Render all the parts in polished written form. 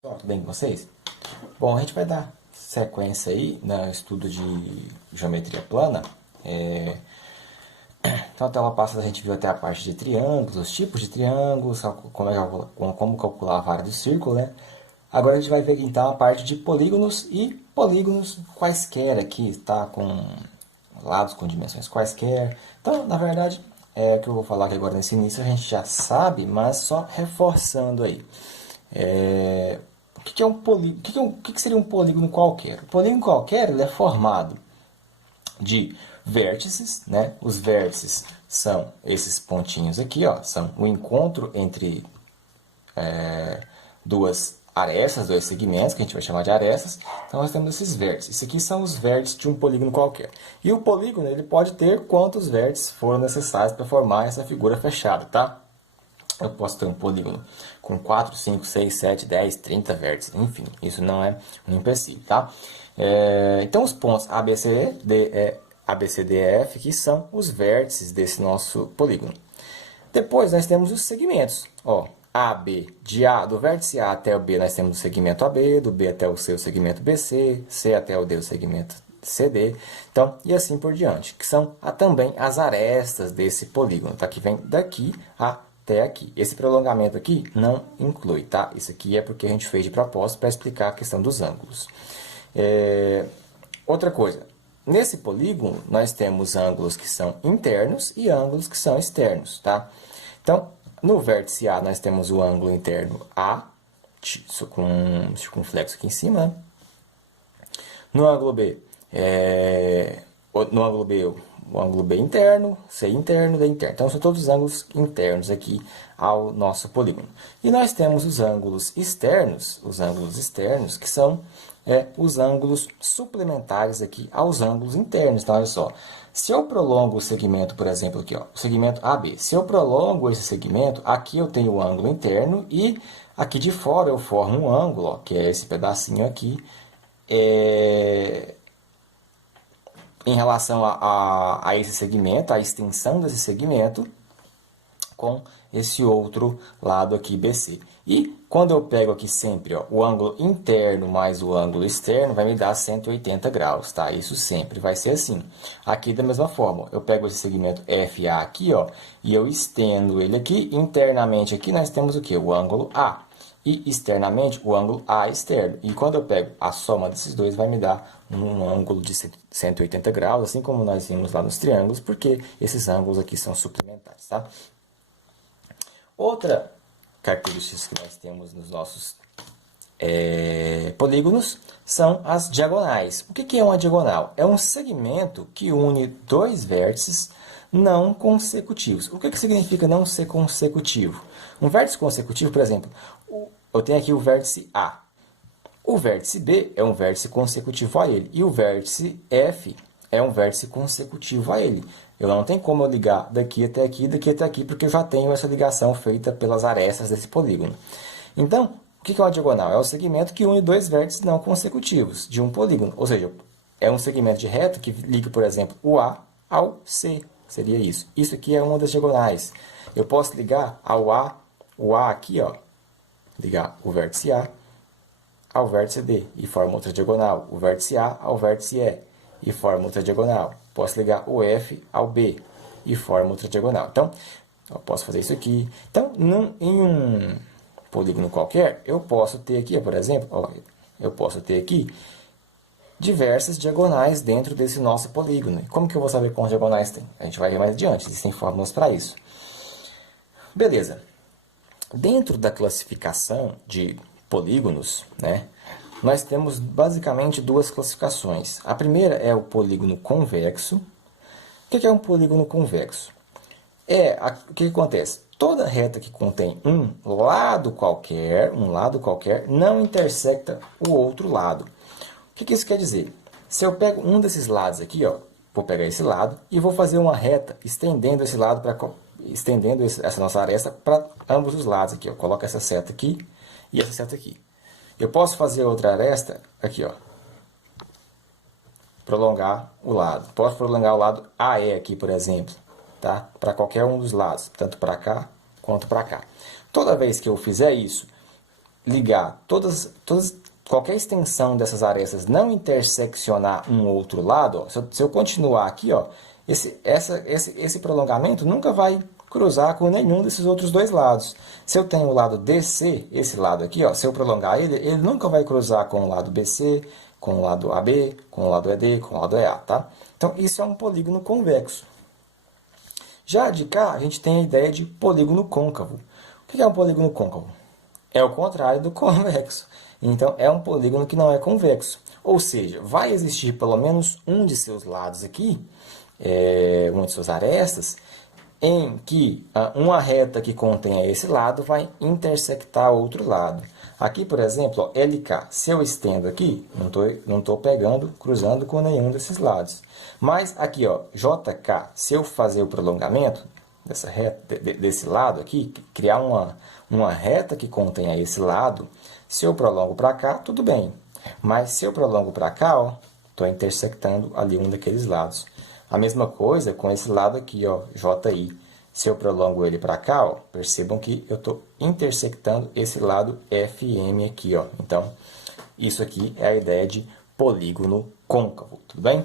Tudo bem com vocês? Bom, a gente vai dar sequência aí no estudo de geometria plana. Então, a tela passada a gente viu até a parte de triângulos, os tipos de triângulos, como calcular a área do círculo, né? Agora a gente vai ver então a parte de polígonos e polígonos quaisquer aqui, tá? Com lados com dimensões quaisquer. Então, na verdade, o que eu vou falar aqui agora nesse início a gente já sabe, mas só reforçando aí. O que é um polígono? O que seria um polígono qualquer? O polígono qualquer ele é formado de vértices, né? Os vértices são esses pontinhos aqui, ó, são o encontro entre duas arestas, dois segmentos, que a gente vai chamar de arestas. Então nós temos esses vértices. Isso aqui são os vértices de um polígono qualquer. E o polígono ele pode ter quantos vértices foram necessários para formar essa figura fechada, tá? Eu posso ter um polígono com 4, 5, 6, 7, 10, 30 vértices. Enfim, isso não é um empecilho, tá? Então, os pontos A, B, C, D, E, F, que são os vértices desse nosso polígono. Depois, nós temos os segmentos. Ó, A, B, do vértice A até o B, nós temos o segmento AB, do B até o C, o segmento BC, C até o D, o segmento CD, então, e assim por diante, que são também as arestas desse polígono, tá? Que vem daqui até aqui. Esse prolongamento aqui não inclui, tá? Isso aqui é porque a gente fez de propósito para explicar a questão dos ângulos. Outra coisa, nesse polígono nós temos ângulos que são internos e ângulos que são externos, tá? Então, no vértice A nós temos o ângulo interno A, com um circunflexo aqui em cima, né? No ângulo B, o ângulo B interno, C interno, D interno. Então, são todos os ângulos internos aqui ao nosso polígono. E nós temos os ângulos externos, que são os ângulos suplementares aqui aos ângulos internos. Então, olha só, se eu prolongo o segmento, por exemplo, aqui, ó, o segmento AB, se eu prolongo esse segmento, aqui eu tenho o ângulo interno e aqui de fora eu formo um ângulo, ó, que é esse pedacinho aqui, em relação a esse segmento, a extensão desse segmento, com esse outro lado aqui, BC. E quando eu pego aqui sempre ó, o ângulo interno mais o ângulo externo, vai me dar 180 graus, tá? Isso sempre vai ser assim. Aqui da mesma forma, eu pego esse segmento FA aqui, ó, e eu estendo ele aqui. Internamente aqui nós temos o que? O ângulo A. E externamente o ângulo A externo. E quando eu pego a soma desses dois, vai me dar um ângulo de 180 graus, assim como nós vimos lá nos triângulos, porque esses ângulos aqui são suplementares, tá? Outra característica que nós temos nos nossos polígonos são as diagonais. O que é uma diagonal? É um segmento que une dois vértices não consecutivos. O que significa não ser consecutivo? Um vértice consecutivo, por exemplo, eu tenho aqui o vértice A. O vértice B é um vértice consecutivo a ele. E o vértice F é um vértice consecutivo a ele. Eu não tenho como eu ligar daqui até aqui, porque eu já tenho essa ligação feita pelas arestas desse polígono. Então, o que é uma diagonal? É o segmento que une dois vértices não consecutivos de um polígono. Ou seja, é um segmento de reto que liga, por exemplo, o A ao C. Seria isso. Isso aqui é uma das diagonais. Eu posso ligar o A aqui, ó, ligar o vértice A ao vértice D e forma outra diagonal. O vértice A ao vértice E e forma outra diagonal. Posso ligar o F ao B e forma outra diagonal. Então, eu posso fazer isso aqui. Então, em um polígono qualquer, eu posso ter aqui, por exemplo, ó, eu posso ter aqui diversas diagonais dentro desse nosso polígono. E como que eu vou saber quantas diagonais tem? A gente vai ver mais adiante, existem fórmulas para isso. Beleza. Dentro da classificação de polígonos, né, nós temos basicamente duas classificações. A primeira é o polígono convexo. O que é um polígono convexo? O que acontece? Toda reta que contém um lado qualquer, não intersecta o outro lado. O que isso quer dizer? Se eu pego um desses lados aqui, ó, vou pegar esse lado e vou fazer uma reta estendendo esse lado essa nossa aresta para ambos os lados aqui, ó. Coloco essa seta aqui e essa seta aqui. Eu posso fazer outra aresta aqui, ó. Prolongar o lado. Posso prolongar o lado AE aqui, por exemplo, tá? Para qualquer um dos lados, tanto para cá quanto para cá. Toda vez que eu fizer isso, ligar qualquer extensão dessas arestas não interseccionar um outro lado, ó, se eu continuar aqui, ó, esse prolongamento nunca vai cruzar com nenhum desses outros dois lados. Se eu tenho o lado DC, esse lado aqui, ó, se eu prolongar ele nunca vai cruzar com o lado BC, com o lado AB, com o lado ED, com o lado EA, tá? Então, isso é um polígono convexo. Já de cá, a gente tem a ideia de polígono côncavo. O que é um polígono côncavo? É o contrário do convexo. Então, é um polígono que não é convexo. Ou seja, vai existir pelo menos um de seus lados aqui, uma de suas arestas, em que uma reta que contenha esse lado vai intersectar outro lado. Aqui, por exemplo, ó, LK, se eu estendo aqui, não estou pegando, cruzando com nenhum desses lados. Mas aqui, ó, JK, se eu fazer o prolongamento dessa reta, desse lado aqui, criar uma reta que contenha esse lado, se eu prolongo para cá, tudo bem. Mas se eu prolongo para cá, estou intersectando ali um daqueles lados. A mesma coisa com esse lado aqui, ó, JI. Se eu prolongo ele para cá, ó, percebam que eu estou intersectando esse lado FM aqui, ó. Então, isso aqui é a ideia de polígono côncavo, tudo bem?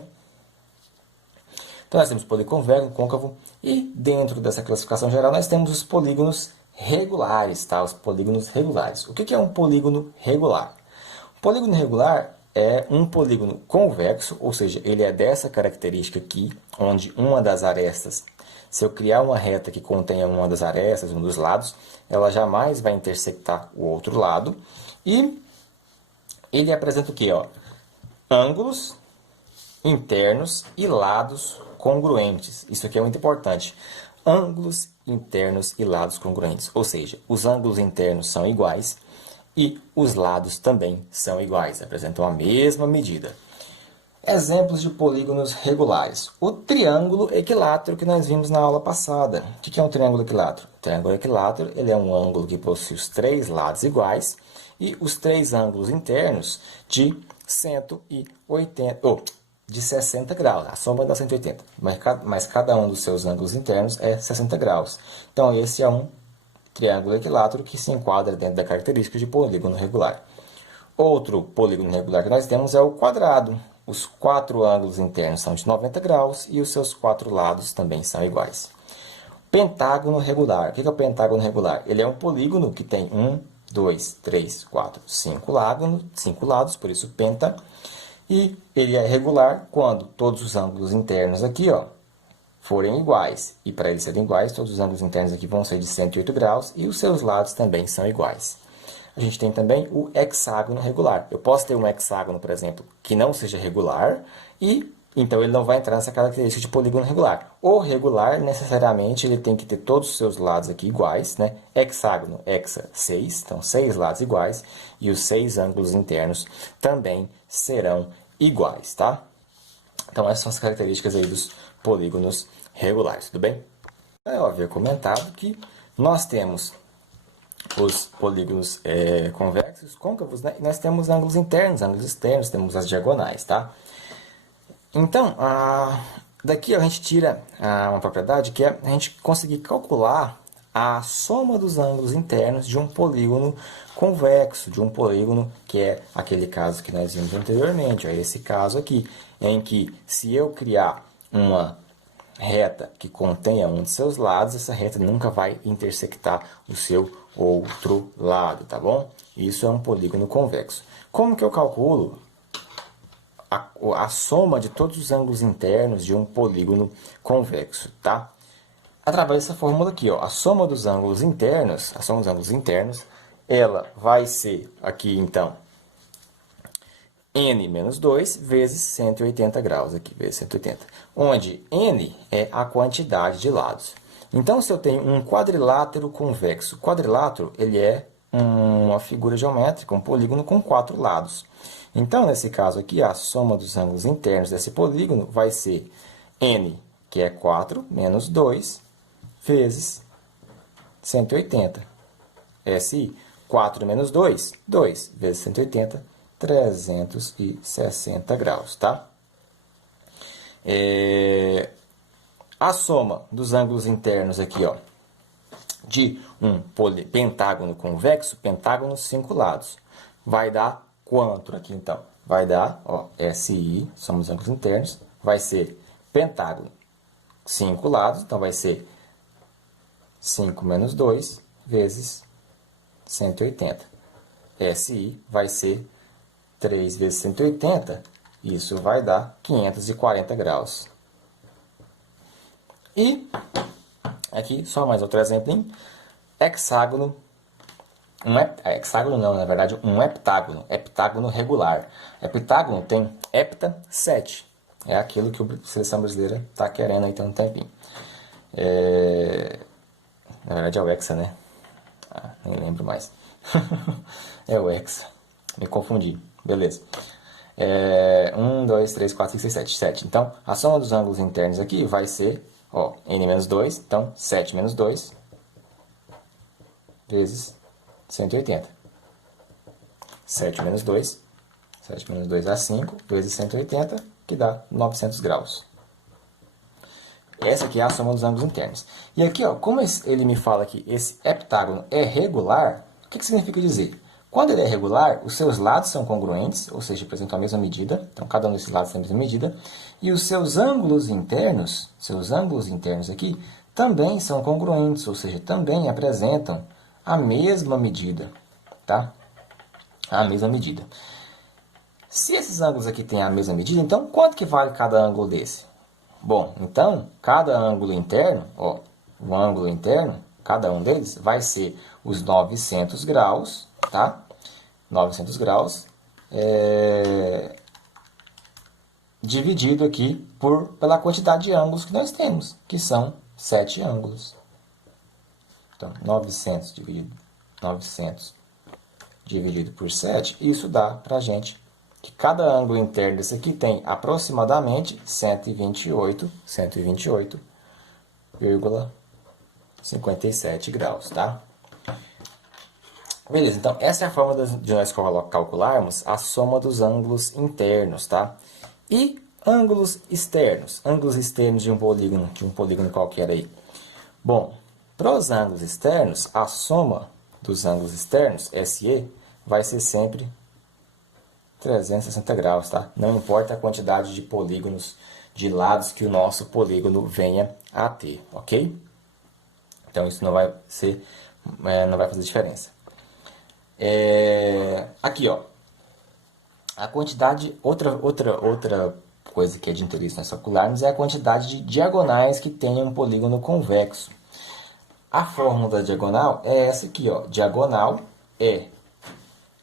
Então, nós temos polígono convexo, côncavo, e dentro dessa classificação geral, nós temos os polígonos regulares, tá? Os polígonos regulares. O que é um polígono regular? O polígono regular é um polígono convexo, ou seja, ele é dessa característica aqui, onde uma das arestas, se eu criar uma reta que contenha uma das arestas, um dos lados, ela jamais vai intersectar o outro lado. E ele apresenta o quê? Ó? Ângulos internos e lados congruentes. Isso aqui é muito importante. Ângulos internos e lados congruentes. Ou seja, os ângulos internos são iguais e os lados também são iguais, apresentam a mesma medida. Exemplos de polígonos regulares. O triângulo equilátero que nós vimos na aula passada. O que é um triângulo equilátero? O triângulo equilátero ele é um ângulo que possui os três lados iguais e os três ângulos internos de 180, de 60 graus. A soma dá 180, mas cada um dos seus ângulos internos é 60 graus. Então, esse é um triângulo equilátero que se enquadra dentro da característica de polígono regular. Outro polígono regular que nós temos é o quadrado. Os quatro ângulos internos são de 90 graus e os seus quatro lados também são iguais. Pentágono regular. O que é o pentágono regular? Ele é um polígono que tem 1, 2, 3, 4, 5 lados, por isso penta. E ele é regular quando todos os ângulos internos aqui, ó, forem iguais. E para eles serem iguais, todos os ângulos internos aqui vão ser de 108 graus e os seus lados também são iguais. A gente tem também o hexágono regular. Eu posso ter um hexágono, por exemplo, que não seja regular e então ele não vai entrar nessa característica de polígono regular. O regular, necessariamente, ele tem que ter todos os seus lados aqui iguais, né? Hexágono, hexa, 6, então 6 lados iguais e os 6 ângulos internos também serão iguais, tá? Então essas são as características aí dos polígonos regulares, tudo bem? Eu havia comentado que nós temos os polígonos convexos, côncavos, né? E nós temos ângulos internos, ângulos externos, temos as diagonais, tá? Então, daqui a gente tira uma propriedade que é a gente conseguir calcular a soma dos ângulos internos de um polígono convexo, de um polígono que é aquele caso que nós vimos anteriormente, é esse caso aqui, em que se eu criar uma reta que contenha um de seus lados, essa reta nunca vai intersectar o seu outro lado, tá bom? Isso é um polígono convexo. Como que eu calculo a soma de todos os ângulos internos de um polígono convexo, tá? Através dessa fórmula aqui, ó, a soma dos ângulos internos, ela vai ser aqui, então, n menos 2 vezes 180 graus, aqui, vezes 180, onde n é a quantidade de lados. Então, se eu tenho um quadrilátero convexo, quadrilátero ele é uma figura geométrica, um polígono com 4 lados. Então, nesse caso aqui, a soma dos ângulos internos desse polígono vai ser n, que é 4, menos 2, vezes 180. SI, 4 menos 2, 2, vezes 180, 360 graus, tá? A soma dos ângulos internos aqui, ó, de um pentágono convexo, pentágono 5 lados. Vai dar quanto aqui então? Vai dar, ó, SI, somos ângulos internos, vai ser pentágono 5 lados, então vai ser 5 menos 2 vezes 180. SI vai ser 3 vezes 180, isso vai dar 540 graus. E aqui, só mais outro exemplo, hexágono, hexágono não, na verdade, um heptágono, heptágono regular. Heptágono tem hepta 7, é aquilo que a seleção brasileira está querendo aí ter um tempinho. Na verdade é o hexa, né? Nem lembro mais. É o hexa, me confundi, beleza. 1, 2, 3, 4, 5, 6, 7, 7. Então, a soma dos ângulos internos aqui vai ser, ó, n menos 2, então 7 menos 2 vezes 180. 7 menos 2, 7 menos 2 dá 5, vezes 180, que dá 900 graus. Essa aqui é a soma dos ângulos internos. E aqui, ó, como ele me fala que esse heptágono é regular, o que significa dizer? Quando ele é regular, os seus lados são congruentes, ou seja, apresentam a mesma medida, então cada um desses lados tem a mesma medida, e os seus ângulos internos aqui, também são congruentes, ou seja, também apresentam a mesma medida, tá? A mesma medida. Se esses ângulos aqui têm a mesma medida, então quanto que vale cada ângulo desse? Bom, então, cada ângulo interno, ó, o ângulo interno, cada um deles vai ser os 900 graus, tá? 900 graus, dividido aqui pela quantidade de ângulos que nós temos, que são 7 ângulos. Então, 900 dividido por 7, isso dá para a gente que cada ângulo interno desse aqui tem aproximadamente 128,57 graus, tá? Beleza, então essa é a forma de nós calcularmos a soma dos ângulos internos, tá? E ângulos externos de um polígono qualquer aí. Bom, para os ângulos externos, a soma dos ângulos externos, SE, vai ser sempre 360 graus, tá? Não importa a quantidade de polígonos, de lados que o nosso polígono venha a ter, ok? Então isso não vai fazer diferença. Aqui, ó, a quantidade, outra coisa que é de interesse nós calcularmos é a quantidade de diagonais que tem um polígono convexo. A fórmula da diagonal é essa aqui, ó. Diagonal é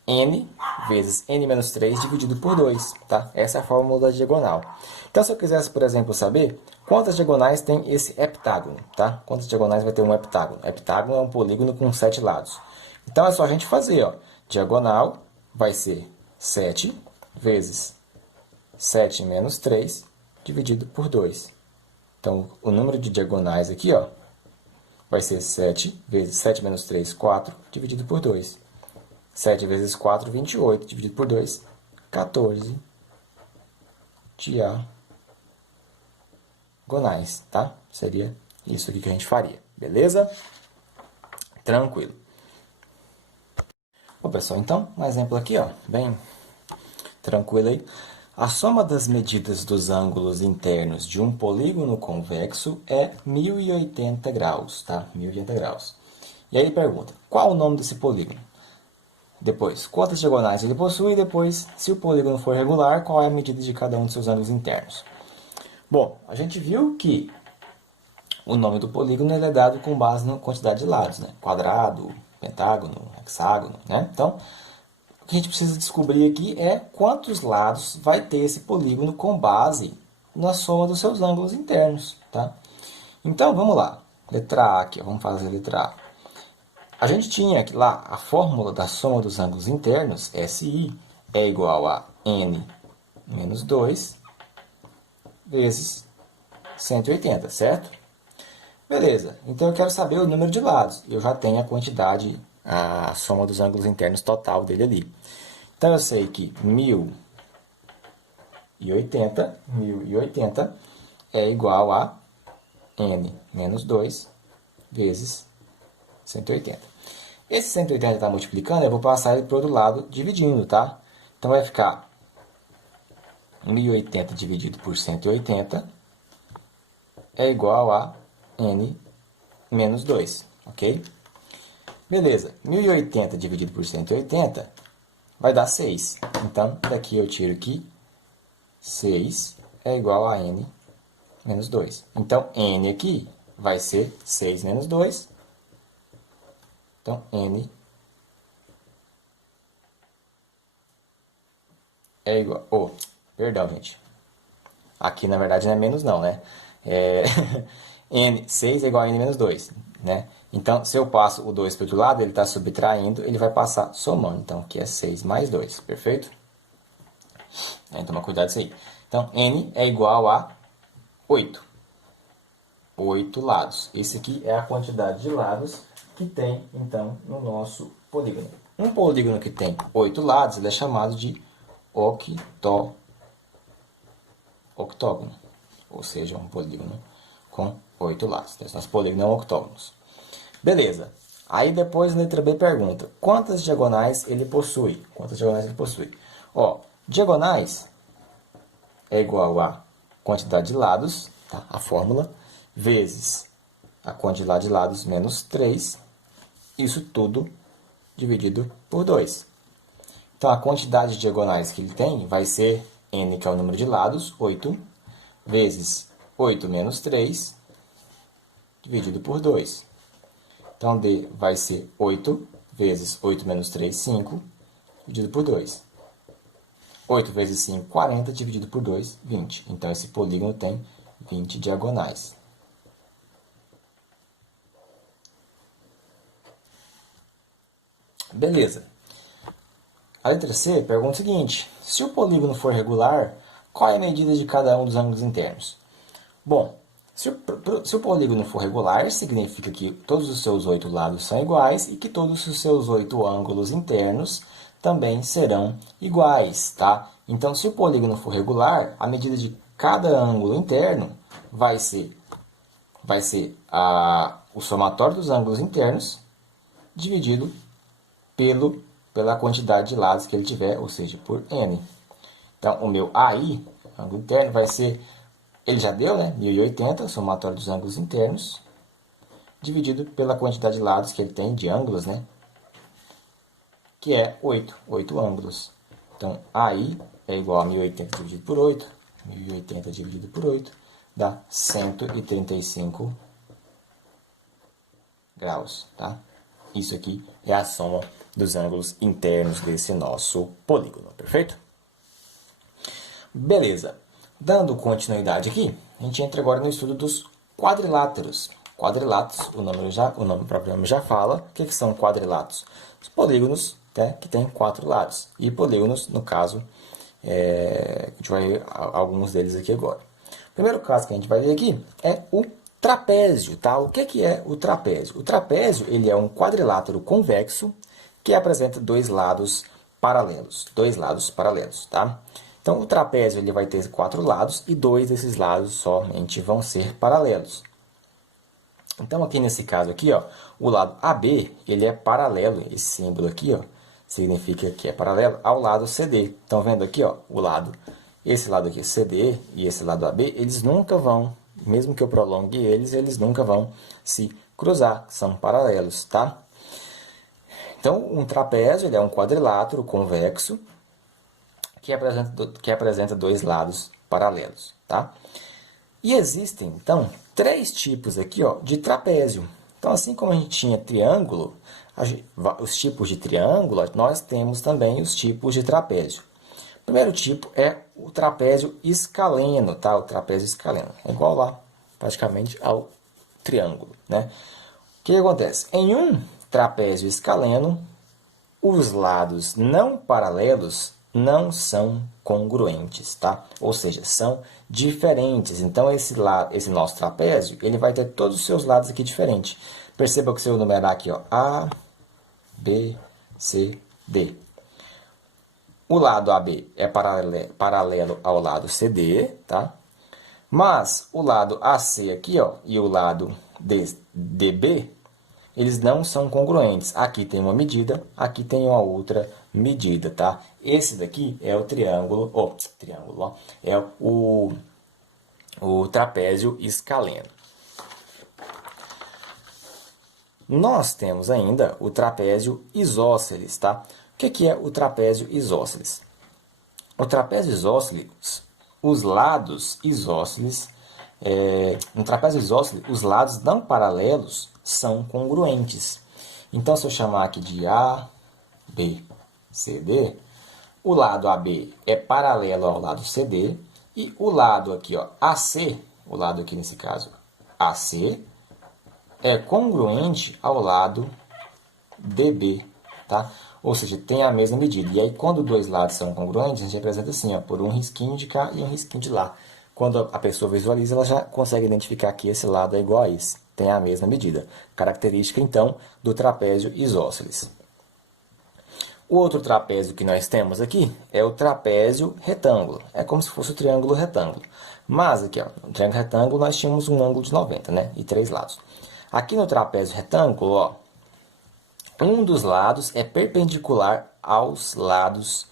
n vezes n menos 3 dividido por 2, tá? Essa é a fórmula da diagonal. Então, se eu quisesse, por exemplo, saber quantas diagonais tem esse heptágono, tá? Quantas diagonais vai ter um heptágono? Heptágono é um polígono com 7 lados. Então, é só a gente fazer, ó. Diagonal vai ser 7 vezes 7 menos 3 dividido por 2. Então, o número de diagonais aqui, ó, vai ser 7 vezes 7 menos 3, 4, dividido por 2. 7 vezes 4, 28, dividido por 2, 14 diagonais, tá? Seria isso aqui que a gente faria, beleza? Tranquilo. Bom, pessoal, então, um exemplo aqui, ó, bem tranquilo aí. A soma das medidas dos ângulos internos de um polígono convexo é 1080 graus, tá? 1080 graus. E aí ele pergunta, qual o nome desse polígono? Depois, quantas diagonais ele possui? Depois, se o polígono for regular, qual é a medida de cada um de seus ângulos internos? Bom, a gente viu que o nome do polígono é dado com base na quantidade de lados, né? Quadrado, pentágono, hexágono, né? Então, o que a gente precisa descobrir aqui é quantos lados vai ter esse polígono com base na soma dos seus ângulos internos, tá? Então, vamos lá. Letra A aqui, vamos fazer a letra A. A gente tinha aqui lá a fórmula da soma dos ângulos internos, SI, é igual a n menos 2 vezes 180, certo? Beleza, então eu quero saber o número de lados. Eu já tenho a quantidade, a soma dos ângulos internos total dele ali. Então eu sei que 1080 é igual a n menos 2 vezes 180. Esse 180 está multiplicando, eu vou passar ele para o outro lado dividindo, tá? Então vai ficar 1080 dividido por 180 é igual a n menos 2, ok? Beleza, 1080 dividido por 180 vai dar 6. Então, daqui eu tiro aqui 6 é igual a n menos 2. Então, n aqui vai ser 6 menos 2. Então, n é igual... Oh, perdão, gente. Aqui, na verdade, não é menos não, né? N, 6 é igual a n menos 2, né? Então, se eu passo o 2 para o outro lado, ele está subtraindo, ele vai passar somando. Então, aqui é 6 mais 2, perfeito? Toma cuidado com isso aí. Então, n é igual a 8. 8 lados. Esse aqui é a quantidade de lados que tem, então, no nosso polígono. Um polígono que tem 8 lados, ele é chamado de octógono. Ou seja, um polígono com 8 lados. Esse nosso polígono é um octógonos. Beleza. Aí depois a letra B pergunta, quantas diagonais ele possui? Quantas diagonais ele possui? Ó, diagonais é igual a quantidade de lados, tá? A fórmula, vezes a quantidade de lados menos 3, isso tudo dividido por 2. Então, a quantidade de diagonais que ele tem vai ser n, que é o número de lados, 8, vezes 8 menos 3, dividido por 2. Então, D vai ser 8 vezes 8 menos 3, 5, dividido por 2. 8 vezes 5, 40, dividido por 2, 20. Então, esse polígono tem 20 diagonais. Beleza. A letra C pergunta o seguinte, se o polígono for regular, qual é a medida de cada um dos ângulos internos? Bom, se o polígono for regular, significa que todos os seus 8 lados são iguais e que todos os seus 8 ângulos internos também serão iguais, tá? Então, se o polígono for regular, a medida de cada ângulo interno vai ser o somatório dos ângulos internos dividido pela quantidade de lados que ele tiver, ou seja, por n. Então, o meu AI, ângulo interno, vai ser, ele já deu, né? 1080, somatório dos ângulos internos, dividido pela quantidade de lados que ele tem de ângulos, né? Que é 8 ângulos. Então, AI é igual a 1080 dividido por 8, 1080 dividido por 8, dá 135 graus, tá? Isso aqui é a soma dos ângulos internos desse nosso polígono, perfeito? Beleza. Dando continuidade aqui, a gente entra agora no estudo dos quadriláteros. Quadriláteros, o nome próprio já fala. O que são quadriláteros? Os polígonos, né, que têm 4 lados. E polígonos, no caso, a gente vai ver alguns deles aqui agora. O primeiro caso que a gente vai ver aqui é o trapézio, tá? O que é o trapézio? O trapézio ele é um quadrilátero convexo que apresenta dois lados paralelos. Tá? Então, o trapézio ele vai ter 4 lados e 2 desses lados somente vão ser paralelos. Então, aqui nesse caso aqui, ó, o lado AB ele é paralelo, esse símbolo aqui, ó, significa que é paralelo ao lado CD. Estão vendo aqui, ó, esse lado aqui CD e esse lado AB, eles nunca vão, mesmo que eu prolongue eles nunca vão se cruzar, são paralelos, tá? Então, um trapézio ele é um quadrilátero convexo que apresenta dois lados paralelos, tá? E existem, então, 3 tipos aqui, ó, de trapézio. Então, assim como a gente tinha triângulo, os tipos de triângulo, nós temos também os tipos de trapézio. O primeiro tipo é o trapézio escaleno, tá? O trapézio escaleno é igual lá, praticamente, ao triângulo, né? O que acontece? Em um trapézio escaleno, os lados não paralelos não são congruentes, tá? Ou seja, são diferentes. Então, esse nosso trapézio, ele vai ter todos os seus lados aqui diferentes. Perceba que se eu numerar aqui, ó, A, B, C, D. O lado AB é paralelo ao lado CD, tá? Mas o lado AC aqui, ó, e o lado DB eles não são congruentes. Aqui tem uma medida, aqui tem uma outra medida, tá? Esse daqui é o triângulo, ó, é o trapézio escaleno. Nós temos ainda o trapézio isósceles, tá? O que é o trapézio isósceles? O trapézio isósceles, os lados isósceles, no trapézio isósceles, os lados não paralelos são congruentes. Então, se eu chamar aqui de A, B, C, D, o lado AB é paralelo ao lado CD e o lado aqui, ó, AC, o lado aqui nesse caso, AC, é congruente ao lado DB, tá? Ou seja, tem a mesma medida. E aí, quando dois lados são congruentes, a gente representa assim, ó, por um risquinho de cá e um risquinho de lá. Quando a pessoa visualiza, ela já consegue identificar que esse lado é igual a esse. Tem a mesma medida. Característica, então, do trapézio isósceles. O outro trapézio que nós temos aqui é o trapézio retângulo. É como se fosse o triângulo retângulo. Mas aqui, ó, no triângulo retângulo, nós tínhamos um ângulo de 90, né? E 3 lados. Aqui no trapézio retângulo, ó, um dos lados é perpendicular aos lados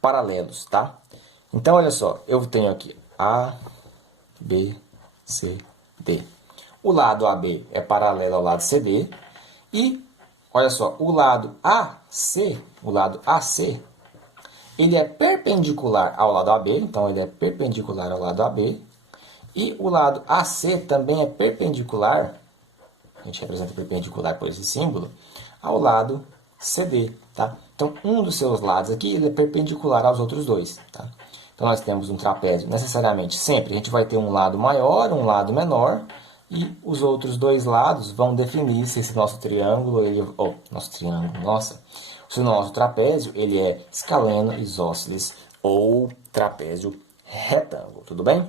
paralelos, tá? Então, olha só, eu tenho aqui A, B, C, D. O lado AB é paralelo ao lado CD e, olha só, o lado AC, ele é perpendicular ao lado AB, então ele é perpendicular ao lado AB, e o lado AC também é perpendicular, a gente representa perpendicular por esse símbolo, ao lado CD, tá? Então, um dos seus lados aqui, ele é perpendicular aos outros dois, tá? Então, nós temos um trapézio, necessariamente, sempre a gente vai ter um lado maior, um lado menor, e os outros dois lados vão definir se esse nosso triângulo, se o nosso trapézio, ele é escaleno, isósceles ou trapézio retângulo, tudo bem?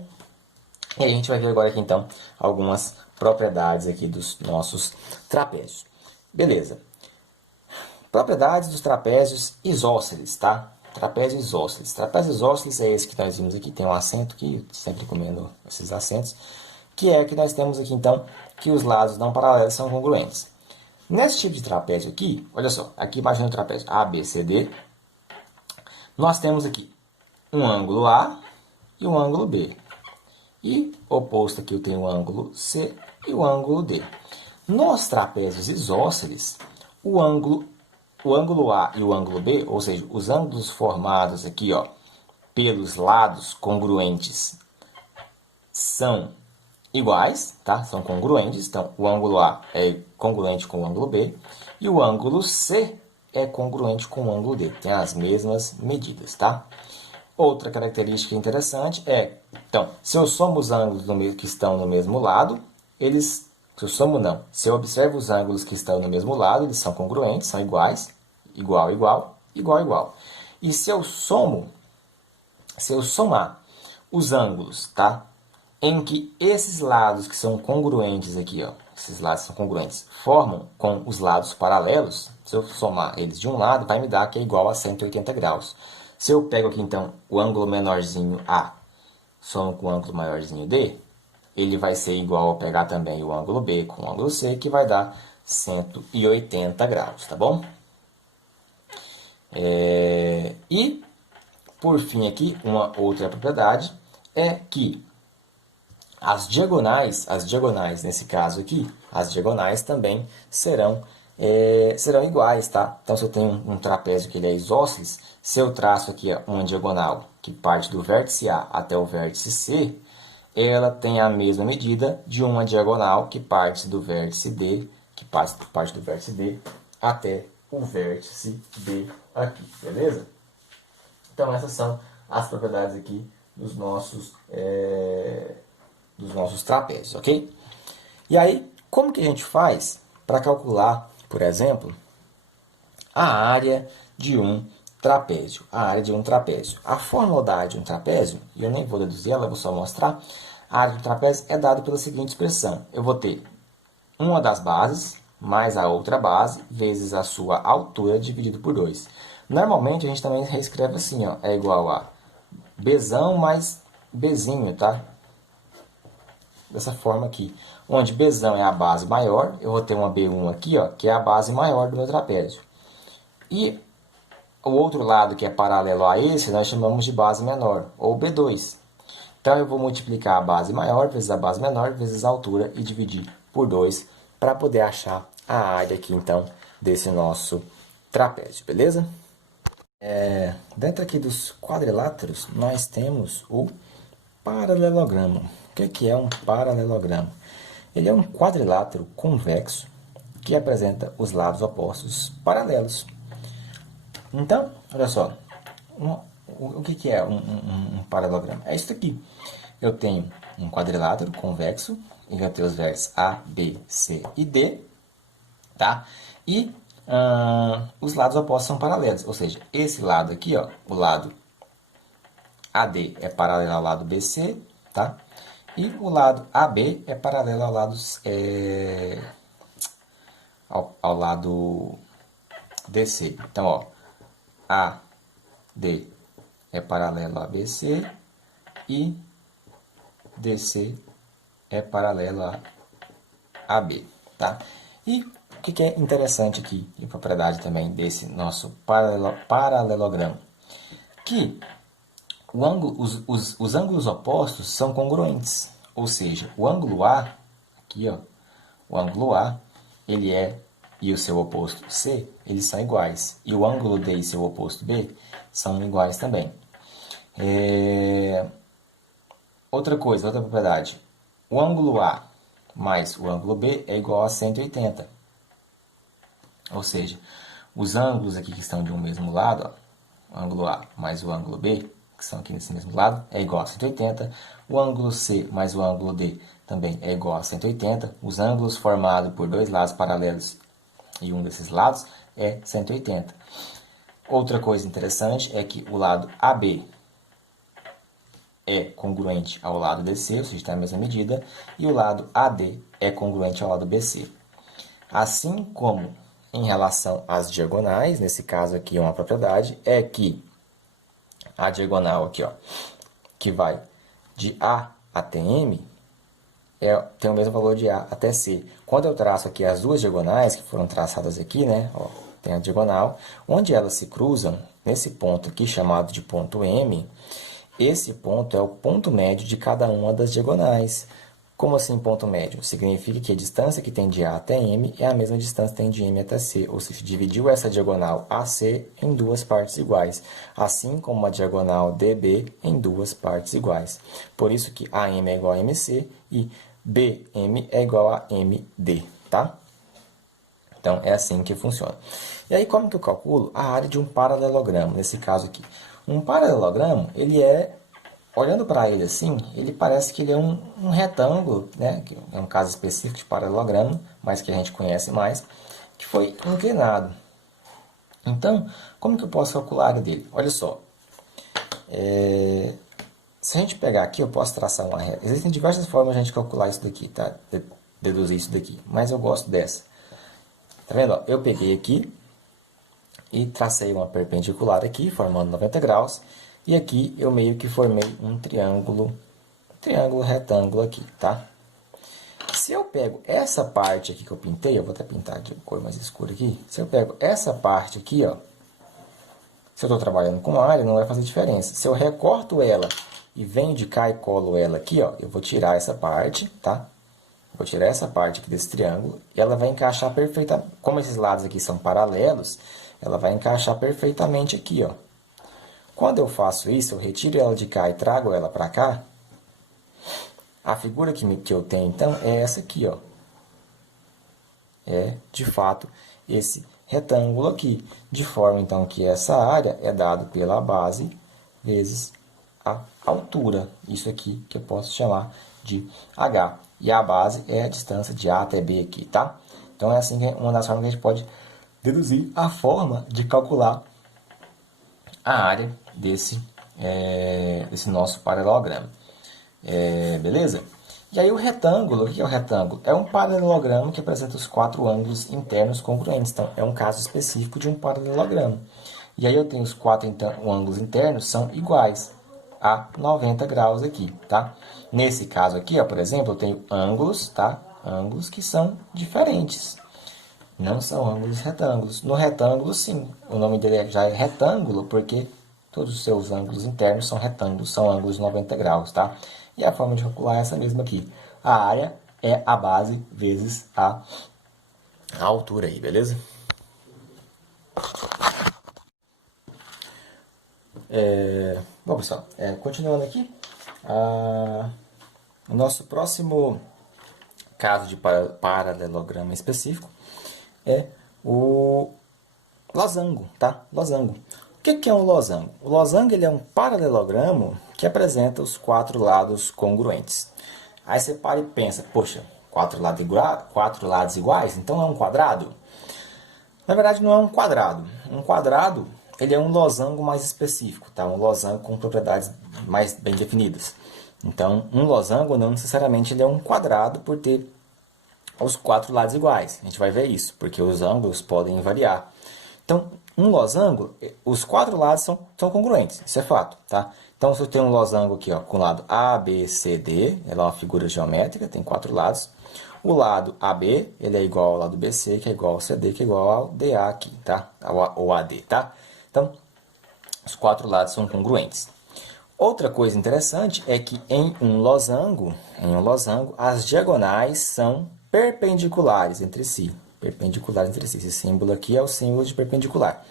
E a gente vai ver agora aqui, então, algumas propriedades aqui dos nossos trapézios. Beleza. Propriedades dos trapézios isósceles, tá? Trapézio isósceles. Trapézio isósceles é esse que nós vimos aqui, tem um acento aqui, sempre comendo esses acentos, que é que nós temos aqui, então, que os lados não paralelos são congruentes. Nesse tipo de trapézio aqui, olha só, aqui imagina o trapézio ABCD, nós temos aqui um ângulo A e um ângulo B. E oposto aqui eu tenho o ângulo C e o ângulo D. Nos trapézios isósceles, o ângulo A e o ângulo B, ou seja, os ângulos formados aqui, ó, pelos lados congruentes, são iguais, tá? São congruentes. Então, o ângulo A é congruente com o ângulo B e o ângulo C é congruente com o ângulo D. Tem as mesmas medidas, tá? Outra característica interessante é, então, se eu somo os ângulos que estão no mesmo lado, se eu observo os ângulos que estão no mesmo lado, eles são congruentes, são iguais, igual, igual, igual, igual. E se eu somar os ângulos, tá? Em que esses lados que são congruentes aqui, ó, esses lados são congruentes, formam com os lados paralelos, se eu somar eles de um lado, vai me dar que é igual a 180 graus. Se eu pego aqui, então, o ângulo menorzinho A, somo com o ângulo maiorzinho D, ele vai ser igual a pegar também o ângulo B com o ângulo C, que vai dar 180 graus, tá bom? E, por fim aqui, uma outra propriedade é que as diagonais nesse caso aqui, as diagonais também serão iguais, tá? Então, se eu tenho um trapézio que ele é isósceles, se eu traço aqui uma diagonal que parte do vértice A até o vértice C, ela tem a mesma medida de uma diagonal que parte do vértice D, até o vértice D aqui, beleza? Então, essas são as propriedades aqui dos nossos trapézios, ok? E aí, como que a gente faz para calcular, por exemplo, a área de um trapézio? A fórmula de um trapézio, e eu nem vou deduzir ela, vou só mostrar, a área de um trapézio é dada pela seguinte expressão. Eu vou ter uma das bases mais a outra base vezes a sua altura dividido por 2. Normalmente, a gente também reescreve assim, ó, é igual a Bzão mais Bzinho, tá? dessa forma aqui. Onde Bzão é a base maior, eu vou ter uma B1 aqui, ó, que é a base maior do meu trapézio. E o outro lado, que é paralelo a esse, nós chamamos de base menor, ou B2. Então, eu vou multiplicar a base maior vezes a base menor vezes a altura e dividir por 2 para poder achar a área aqui, então, desse nosso trapézio, beleza? Dentro aqui dos quadriláteros, nós temos o paralelogramo. O que é um paralelogramo? Ele é um quadrilátero convexo que apresenta os lados opostos paralelos. Então, olha só, o que é um paralelogramo? É isso aqui. Eu tenho um quadrilátero convexo, ele vai ter os vértices A, B, C e D, tá? E os lados opostos são paralelos, ou seja, esse lado aqui, ó, o lado AD é paralelo ao lado BC, tá? E o lado AB é paralelo ao lado, ao lado DC. Então, ó, AD é paralelo a BC e DC é paralelo a AB, tá? E o que é interessante aqui, e propriedade também desse nosso paralelogramo, que os ângulos opostos são congruentes, ou seja, o ângulo A, aqui ó, o ângulo A, ele e o seu oposto C, eles são iguais, e o ângulo D e seu oposto B são iguais também. Outra coisa, outra propriedade, o ângulo A mais o ângulo B é igual a 180, ou seja, os ângulos aqui que estão de um mesmo lado, ó, o ângulo A mais o ângulo B, que são aqui nesse mesmo lado, é igual a 180. O ângulo C mais o ângulo D também é igual a 180. Os ângulos formados por dois lados paralelos e um desses lados é 180. Outra coisa interessante é que o lado AB é congruente ao lado DC, ou seja, está na mesma medida, e o lado AD é congruente ao lado BC. Assim como em relação às diagonais, nesse caso aqui uma propriedade, é que a diagonal aqui, ó, que vai de A até M, tem o mesmo valor de A até C. Quando eu traço aqui as duas diagonais, que foram traçadas aqui, né, ó, tem a diagonal, onde elas se cruzam, nesse ponto aqui chamado de ponto M, esse ponto é o ponto médio de cada uma das diagonais. Como assim ponto médio? Significa que a distância que tem de A até M é a mesma distância que tem de M até C, ou seja, dividiu essa diagonal AC em duas partes iguais, assim como a diagonal DB em duas partes iguais. Por isso que AM é igual a MC e BM é igual a MD, tá? Então, é assim que funciona. E aí, como que eu calculo a área de um paralelogramo, nesse caso aqui? Um paralelogramo, ele é, olhando para ele assim, ele parece que ele é um retângulo, né? Que é um caso específico de paralelogramo, mas que a gente conhece mais, que foi inclinado. Então, como que eu posso calcular a área dele? Olha só, se a gente pegar aqui, eu posso traçar uma reta. Existem diversas formas de a gente calcular isso daqui, tá? Deduzir isso daqui, mas eu gosto dessa. Tá vendo? Ó, eu peguei aqui e tracei uma perpendicular aqui, formando 90 graus. E aqui eu meio que formei um triângulo retângulo aqui, tá? Se eu pego essa parte aqui que eu pintei, eu vou até pintar de cor mais escura aqui. Se eu pego essa parte aqui, ó, se eu estou trabalhando com área, não vai fazer diferença. Se eu recorto ela e venho de cá e colo ela aqui, ó, eu vou tirar essa parte, tá? Vou tirar essa parte aqui desse triângulo e ela vai encaixar perfeitamente. Como esses lados aqui são paralelos, ela vai encaixar perfeitamente aqui, ó. Quando eu faço isso, eu retiro ela de cá e trago ela para cá. A figura que eu tenho, então, é essa aqui, ó. É, de fato, esse retângulo aqui. De forma, então, que essa área é dada pela base vezes a altura. Isso aqui que eu posso chamar de H. E a base é a distância de A até B aqui, tá? Então, é assim que uma das formas que a gente pode deduzir a forma de calcular a área desse nosso paralelogramo. Beleza? E aí o retângulo, o que é o retângulo? É um paralelogramo que apresenta os quatro ângulos internos congruentes. Então, é um caso específico de um paralelogramo. E aí eu tenho os quatro ângulos internos são iguais. a 90 graus aqui, tá? Nesse caso aqui, ó, por exemplo, eu tenho ângulos, tá? Ângulos que são diferentes. Não são ângulos retângulos. No retângulo, sim. O nome dele já é retângulo, porque todos os seus ângulos internos são retângulos, são ângulos de 90 graus, tá? E a forma de calcular é essa mesma aqui. A área é a base vezes a altura aí, beleza? Bom, pessoal, continuando aqui, o nosso próximo caso de paralelograma específico é o losango, tá? Losango. O que é um losango? O losango ele é um paralelogramo que apresenta os quatro lados congruentes. Aí você para e pensa, poxa, quatro lados iguais, então é um quadrado? Na verdade, não é um quadrado. Um quadrado ele é um losango mais específico, tá? Um losango com propriedades mais bem definidas. Então, um losango não necessariamente ele é um quadrado por ter os quatro lados iguais. A gente vai ver isso, porque os ângulos podem variar. Então, um losango, os quatro lados são congruentes, isso é fato, tá? Então, se eu tenho um losango aqui, ó, com o lado A, B, C, D, ela é uma figura geométrica, tem quatro lados. O lado AB, ele é igual ao lado BC, que é igual ao CD, que é igual ao DA aqui, tá? Ao AD, tá? Então, os quatro lados são congruentes. Outra coisa interessante é que em um losango, as diagonais são perpendiculares entre si. Perpendiculares entre si. Esse símbolo aqui é o símbolo de perpendicular.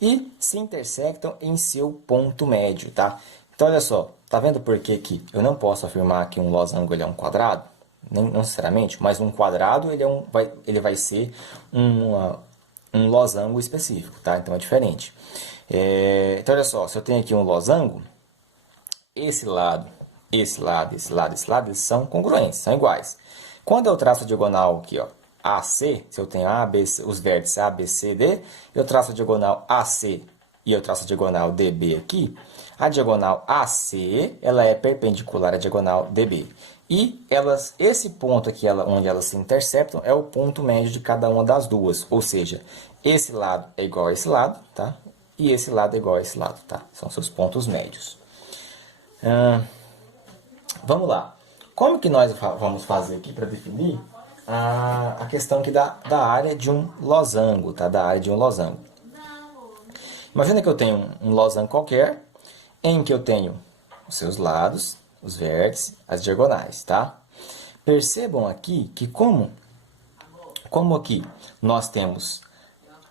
E se intersectam em seu ponto médio, tá? Então, olha só, tá vendo por que eu não posso afirmar que um losango ele é um quadrado? Não necessariamente, mas um quadrado ele vai ser um losango específico, tá? Então é diferente. Então, olha só, se eu tenho aqui um losango, esse lado, eles são congruentes, são iguais. Quando eu traço a diagonal aqui, ó, AC, se eu tenho A, B, C, os vértices A, B, C, D, eu traço a diagonal AC e eu traço a diagonal DB aqui, a diagonal AC ela é perpendicular à diagonal DB. E esse ponto aqui onde elas se interceptam é o ponto médio de cada uma das duas. Ou seja, esse lado é igual a esse lado, tá? E esse lado é igual a esse lado, tá? São seus pontos médios. Vamos lá. Como que nós vamos fazer aqui para definir a questão aqui da área de um losango, tá? Da área de um losango. Imagina que eu tenho um losango qualquer, em que eu tenho os seus lados, os vértices, as diagonais, tá? Percebam aqui que como aqui nós temos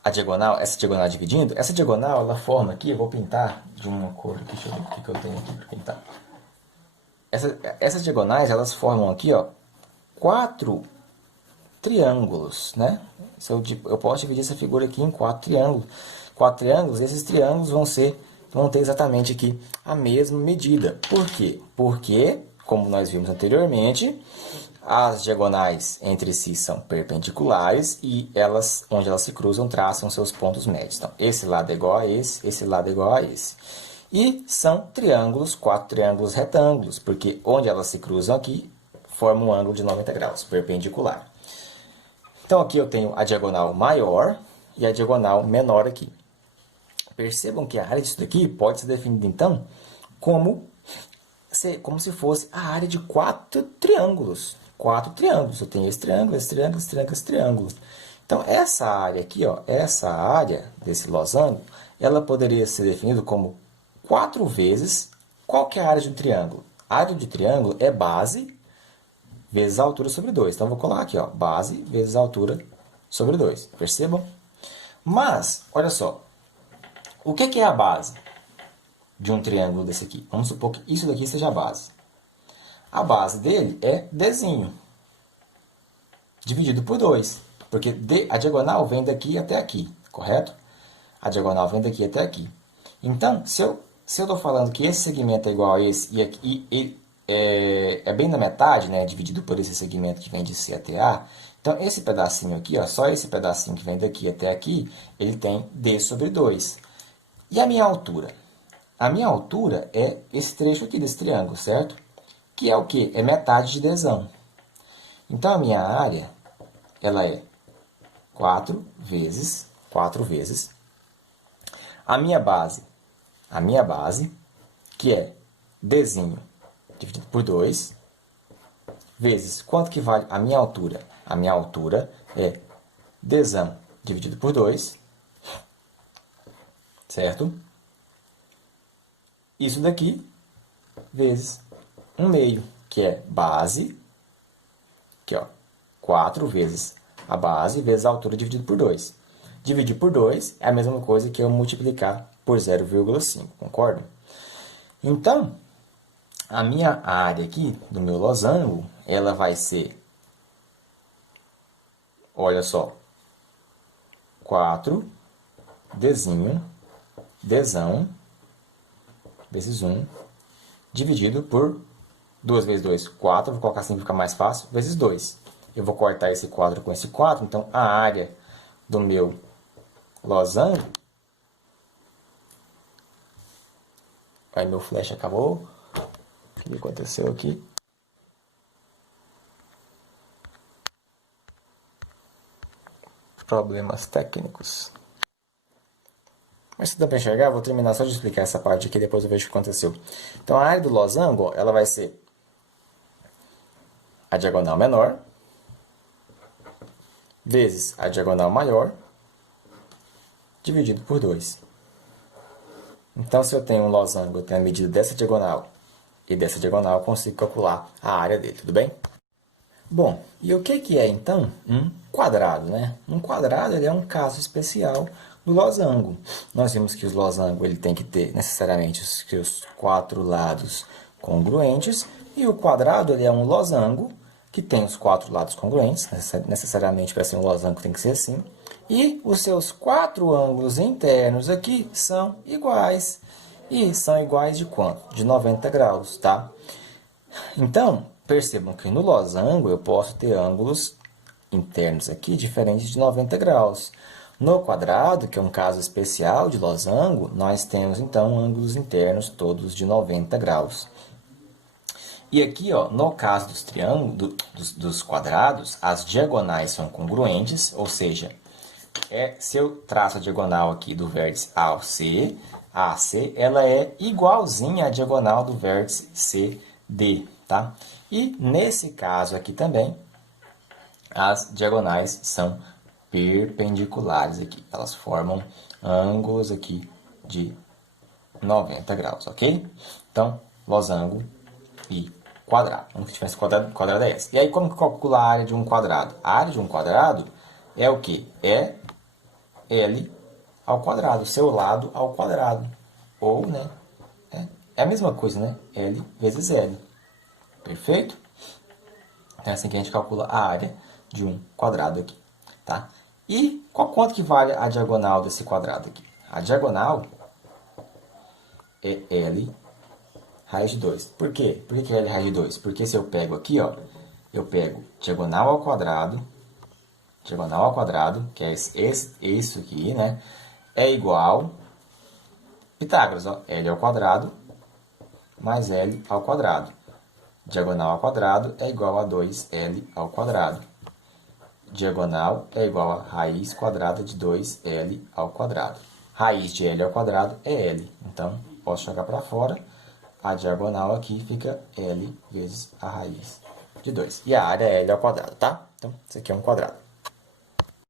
a diagonal, essa diagonal dividindo, essa diagonal ela forma aqui, eu vou pintar de uma cor aqui, deixa eu ver o que eu tenho aqui para pintar. Essas diagonais elas formam aqui, ó, quatro triângulos, né? Eu posso dividir essa figura aqui em quatro triângulos. Quatro triângulos, esses triângulos vão ter exatamente aqui a mesma medida. Por quê? Porque, como nós vimos anteriormente, as diagonais entre si são perpendiculares e onde elas se cruzam, traçam seus pontos médios. Então, esse lado é igual a esse lado é igual a esse. E são triângulos, quatro triângulos retângulos, porque onde elas se cruzam aqui, formam um ângulo de 90 graus, perpendicular. Então, aqui eu tenho a diagonal maior e a diagonal menor aqui. Percebam que a área disso daqui pode ser definida, então, como se fosse a área de quatro triângulos. Quatro triângulos. Eu tenho esse triângulo, esse triângulo, esse triângulo, esse triângulo. Então, essa área aqui, ó, essa área desse losango, ela poderia ser definida como 4 vezes qual que é a área de um triângulo. A área de triângulo é base vezes a altura sobre 2. Então, eu vou colocar aqui, ó, base vezes a altura sobre 2. Percebam? Mas, olha só, o que é a base de um triângulo desse aqui? Vamos supor que isso daqui seja a base. A base dele é Dzinho, dividido por 2. Porque a diagonal vem daqui até aqui, correto? A diagonal vem daqui até aqui. Então, se eu estou falando que esse segmento é igual a esse e aqui é bem na metade, né, dividido por esse segmento que vem de C até A, então esse pedacinho aqui, ó, só esse pedacinho que vem daqui até aqui, ele tem D sobre 2. E a minha altura? A minha altura é esse trecho aqui desse triângulo, certo? Que é o quê? É metade de Dzão. Então, a minha área, ela é 4 vezes a minha base, que é Dzinho dividido por 2, vezes quanto que vale a minha altura? A minha altura é dzão dividido por 2, certo? Isso daqui vezes 1/2, que é base, aqui ó, 4 vezes a base vezes a altura dividido por 2. Dividir por 2 é a mesma coisa que eu multiplicar por 0,5, concorda? Então, a minha área aqui do meu losango, ela vai ser, olha só, 4 dzinho, dzão, vezes 1, dividido por 2 vezes 2, 4, vou colocar assim para ficar mais fácil, vezes 2. Eu vou cortar esse 4 com esse 4, então a área do meu losango... Aí meu flash acabou. O que aconteceu aqui? Problemas técnicos. Mas se dá para enxergar, vou terminar só de explicar essa parte aqui, depois eu vejo o que aconteceu. Então, a área do losango, ela vai ser a diagonal menor, vezes a diagonal maior, dividido por 2. Então, se eu tenho um losango, eu tenho a medida dessa diagonal e dessa diagonal, eu consigo calcular a área dele, tudo bem? Bom, e o que é, então, um quadrado, né? Um quadrado ele é um caso especial do losango. Nós vimos que o losango ele tem que ter necessariamente os seus 4 lados congruentes, e o quadrado ele é um losango que tem os 4 lados congruentes, necessariamente para ser um losango tem que ser assim, e os seus 4 ângulos internos aqui são iguais. E são iguais de quanto? De 90 graus, tá? Então, percebam que no losango eu posso ter ângulos internos aqui diferentes de 90 graus. No quadrado, que é um caso especial de losango, nós temos então ângulos internos todos de 90 graus. E aqui, ó, no caso dos triângulos, dos quadrados, as diagonais são congruentes, ou seja, se eu traço a diagonal aqui do vértice A ao C, a AC, ela é igualzinha à diagonal do vértice CD, tá? E nesse caso aqui também, as diagonais são perpendiculares aqui. Elas formam ângulos aqui de 90 graus, ok? Então, losango e quadrado. A única diferença quadrado é essa. E aí, como que calcula a área de um quadrado? A área de um quadrado é o quê? É L ao quadrado, seu lado ao quadrado. Ou, né? É a mesma coisa, né? L vezes L. Perfeito? Então, é assim que a gente calcula a área de um quadrado aqui, tá? E quanto que vale a diagonal desse quadrado aqui? A diagonal é L raiz de 2. Por quê? Por que é L raiz de 2? Porque se eu pego aqui, ó, eu pego diagonal ao quadrado, que é isso aqui, né? É igual, Pitágoras, ó, L ao quadrado mais L ao quadrado. Diagonal ao quadrado é igual a 2L ao quadrado. Diagonal é igual a raiz quadrada de 2L ao quadrado. Raiz de L ao quadrado é L. Então, posso jogar para fora. A diagonal aqui fica L vezes a raiz de 2. E a área é L ao quadrado, tá? Então, isso aqui é um quadrado.